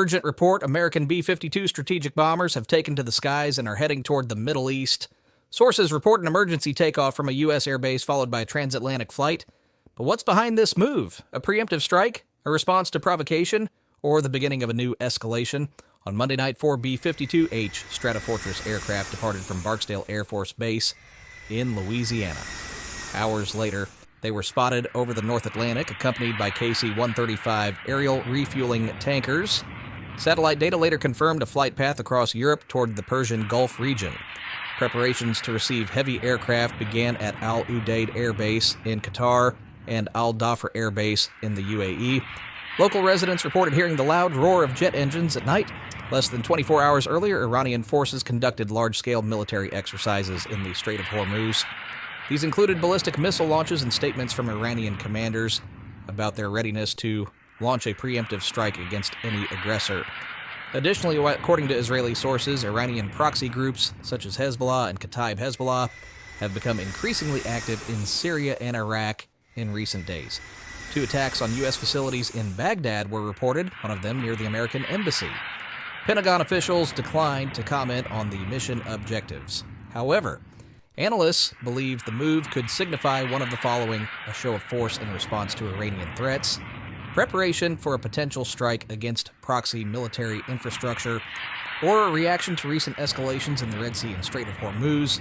Urgent report, American B-52 strategic bombers have taken to the skies and are heading toward the Middle East. Sources report an emergency takeoff from a U.S. airbase followed by a transatlantic flight. But what's behind this move? A preemptive strike? A response to provocation? Or the beginning of a new escalation? On Monday night, 4 B-52H Stratofortress aircraft departed from Barksdale Air Force Base in Louisiana. Hours later, they were spotted over the North Atlantic, accompanied by KC-135 aerial refueling tankers. Satellite data later confirmed a flight path across Europe toward the Persian Gulf region. Preparations to receive heavy aircraft began at Al Udeid Air Base in Qatar and Al Dhafar Air Base in the UAE. Local residents reported hearing the loud roar of jet engines at night. Less than 24 hours earlier, Iranian forces conducted large-scale military exercises in the Strait of Hormuz. These included ballistic missile launches and statements from Iranian commanders about their readiness to launch a preemptive strike against any aggressor. Additionally, according to Israeli sources, Iranian proxy groups such as Hezbollah and Kataib Hezbollah have become increasingly active in Syria and Iraq in recent days. 2 attacks on U.S. facilities in Baghdad were reported, one of them near the American embassy. Pentagon officials declined to comment on the mission objectives. However, analysts believe the move could signify one of the following: a show of force in response to Iranian threats, preparation for a potential strike against proxy military infrastructure, or a reaction to recent escalations in the Red Sea and Strait of Hormuz.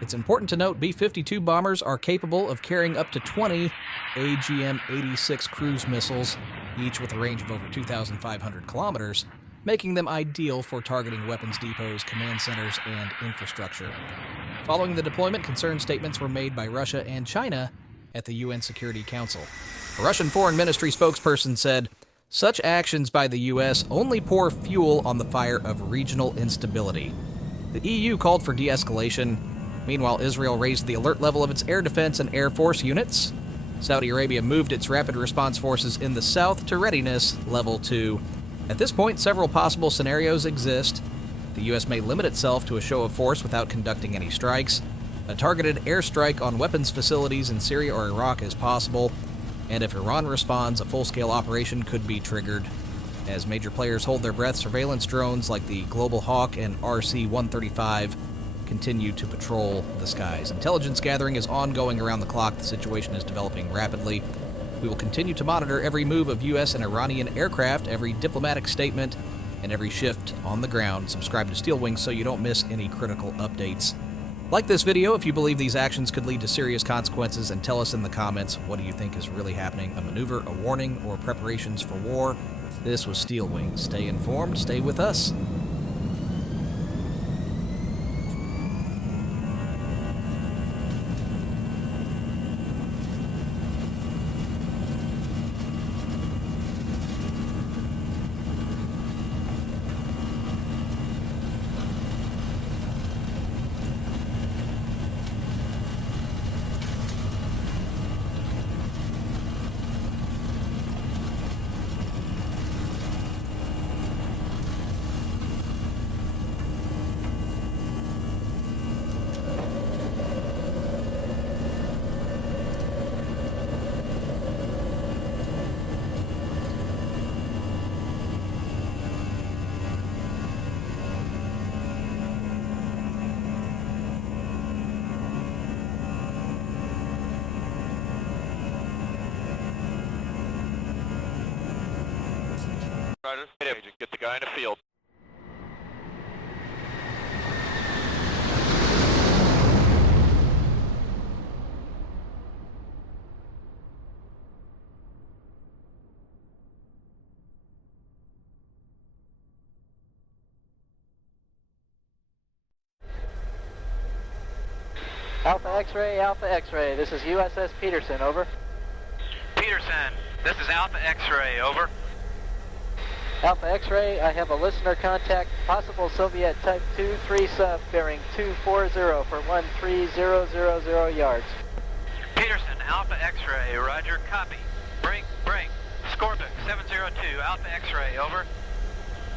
It's important to note B-52 bombers are capable of carrying up to 20 AGM-86 cruise missiles, each with a range of over 2,500 kilometers, making them ideal for targeting weapons depots, command centers, and infrastructure. Following the deployment, concerned statements were made by Russia and China at the UN Security Council. A Russian Foreign Ministry spokesperson said, "Such actions by the U.S. only pour fuel on the fire of regional instability." The EU called for de-escalation. Meanwhile, Israel raised the alert level of its air defense and air force units. Saudi Arabia moved its rapid response forces in the south to readiness level 2. At this point, several possible scenarios exist. The U.S. may limit itself to a show of force without conducting any strikes. A targeted airstrike on weapons facilities in Syria or Iraq is possible. And if Iran responds, a full-scale operation could be triggered. As major players hold their breath, surveillance drones like the Global Hawk and RC-135 continue to patrol the skies. Intelligence gathering is ongoing around the clock. The situation is developing rapidly. We will continue to monitor every move of U.S. and Iranian aircraft, every diplomatic statement, and every shift on the ground. Subscribe to Steel Wings so you don't miss any critical updates. Like this video if you believe these actions could lead to serious consequences, and tell us in the comments, what do you think is really happening? A maneuver, a warning, or preparations for war? This was Steel Wings. Stay informed, stay with us. Roger. Get the guy in the field. Alpha X-ray, this is USS Peterson, over. Peterson, this is Alpha X-ray, over. Alpha X-ray, I have a listener contact, possible Soviet Type 2-3 sub bearing 240 for 13000 yards. Peterson, Alpha X-ray, roger, copy. Break. Scorebook 702, Alpha X-ray, over.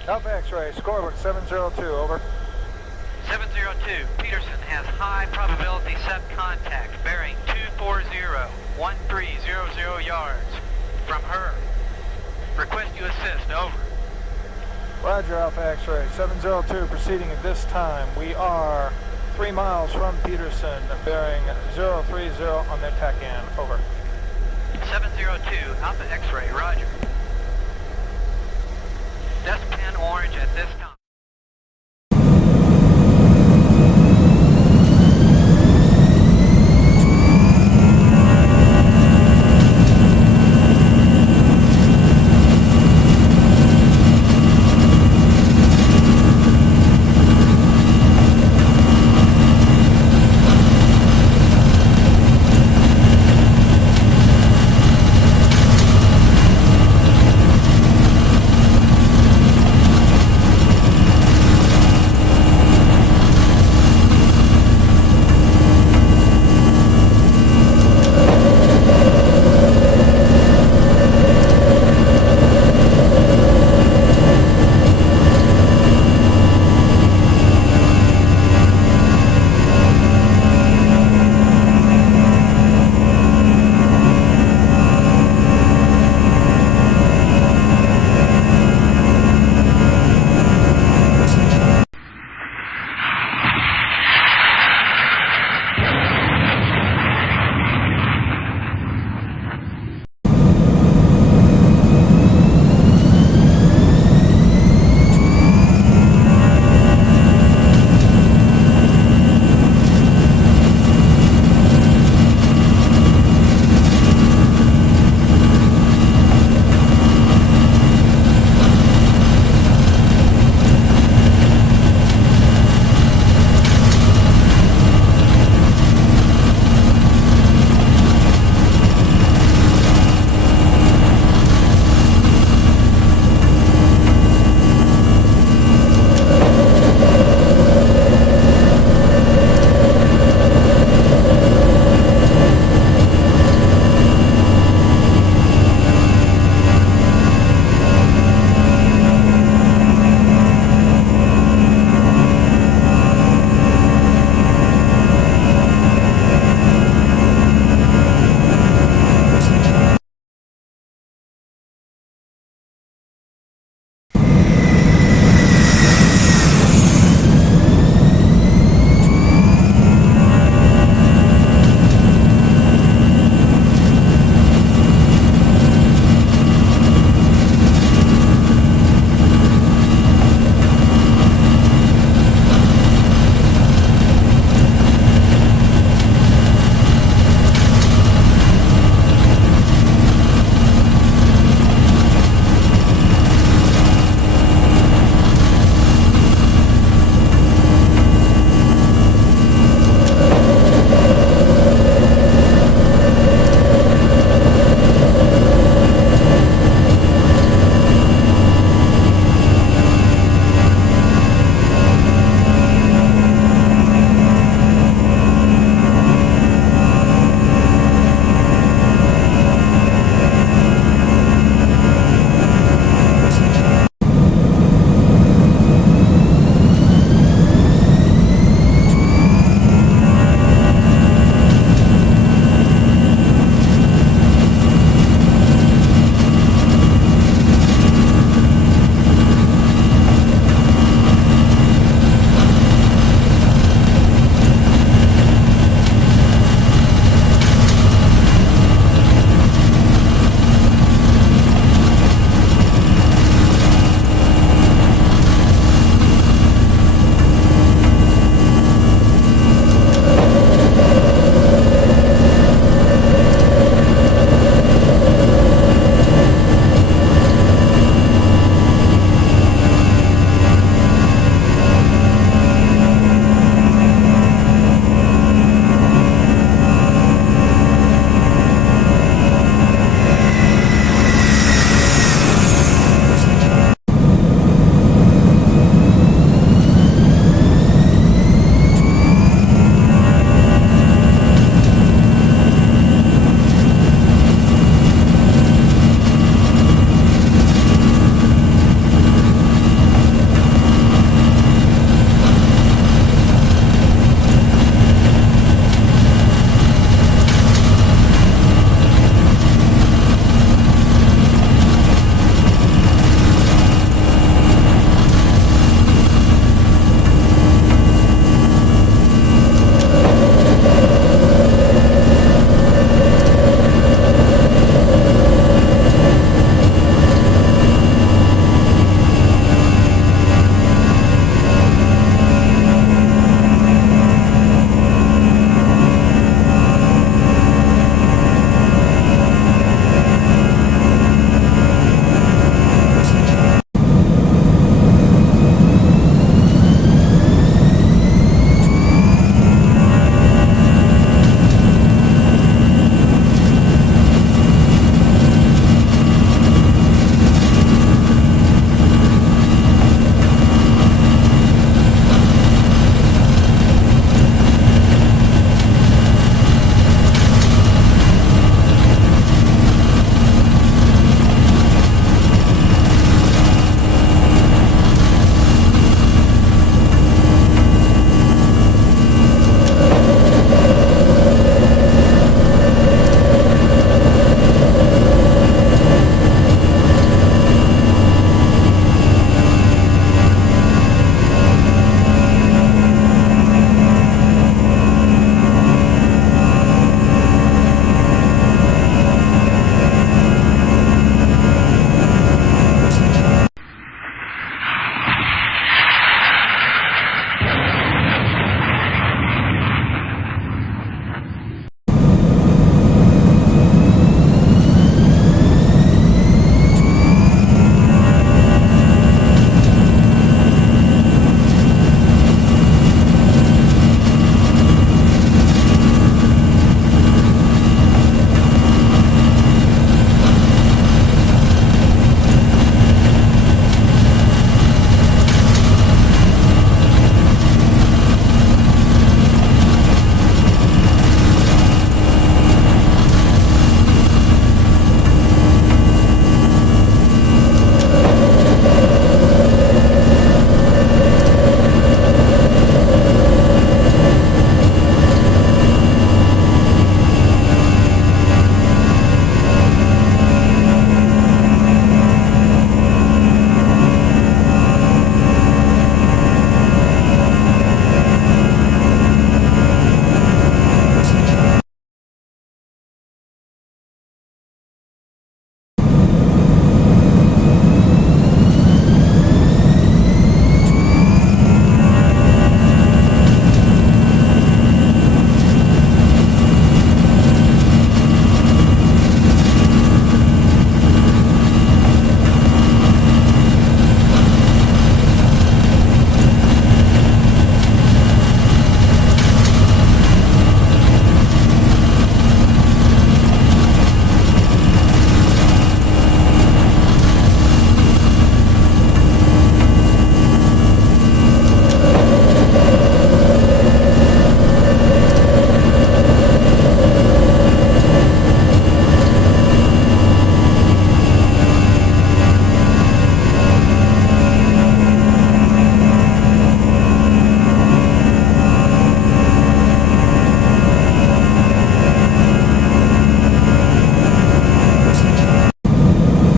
Alpha X-ray, scorebook 702, over. 702, Peterson has high probability sub contact bearing 240, 1300 yards from her. Request you assist, over. Roger, Alpha X-ray. 702 proceeding at this time. We are 3 miles from Peterson, bearing 030 on their TACAN. Over. 702, Alpha X-ray, roger. Desk 10 orange at this time.